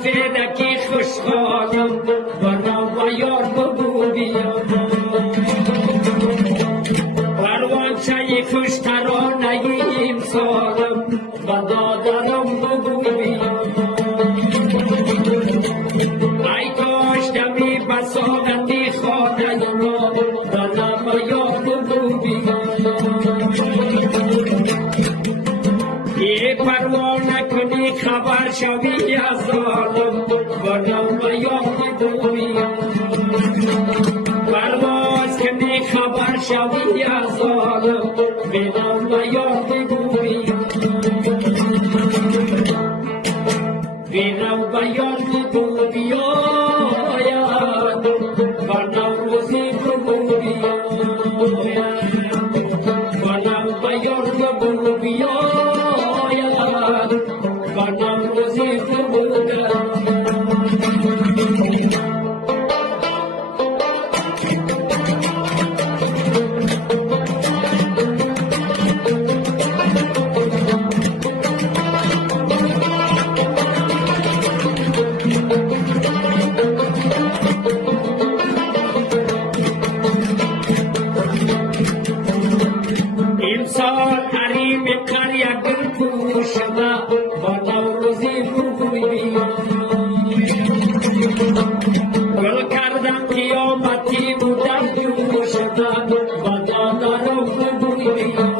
سفیدکی خوشحالم برام و یار بگو بیام پروانچه خوش ترانه امسالم و دادرم بگو بیام ای کاش دمی بساطتی خانه ما برام و یار بگو بیام یه پروانه کنی خبر شوی از عالم برام و یار بگو بیام پرواز کنی خبر شوی از عالم برام و یار بگو بیام برام و یار بگو بیاید برام روزی بگو بیاید برام و یار بگو بیاید برام روزی بگو بیاید امسال حریم قریه گل پوشده با نوروزی بگوی بیام گل کردم قیامتی بودم دوشده با دادارم بگوی بیام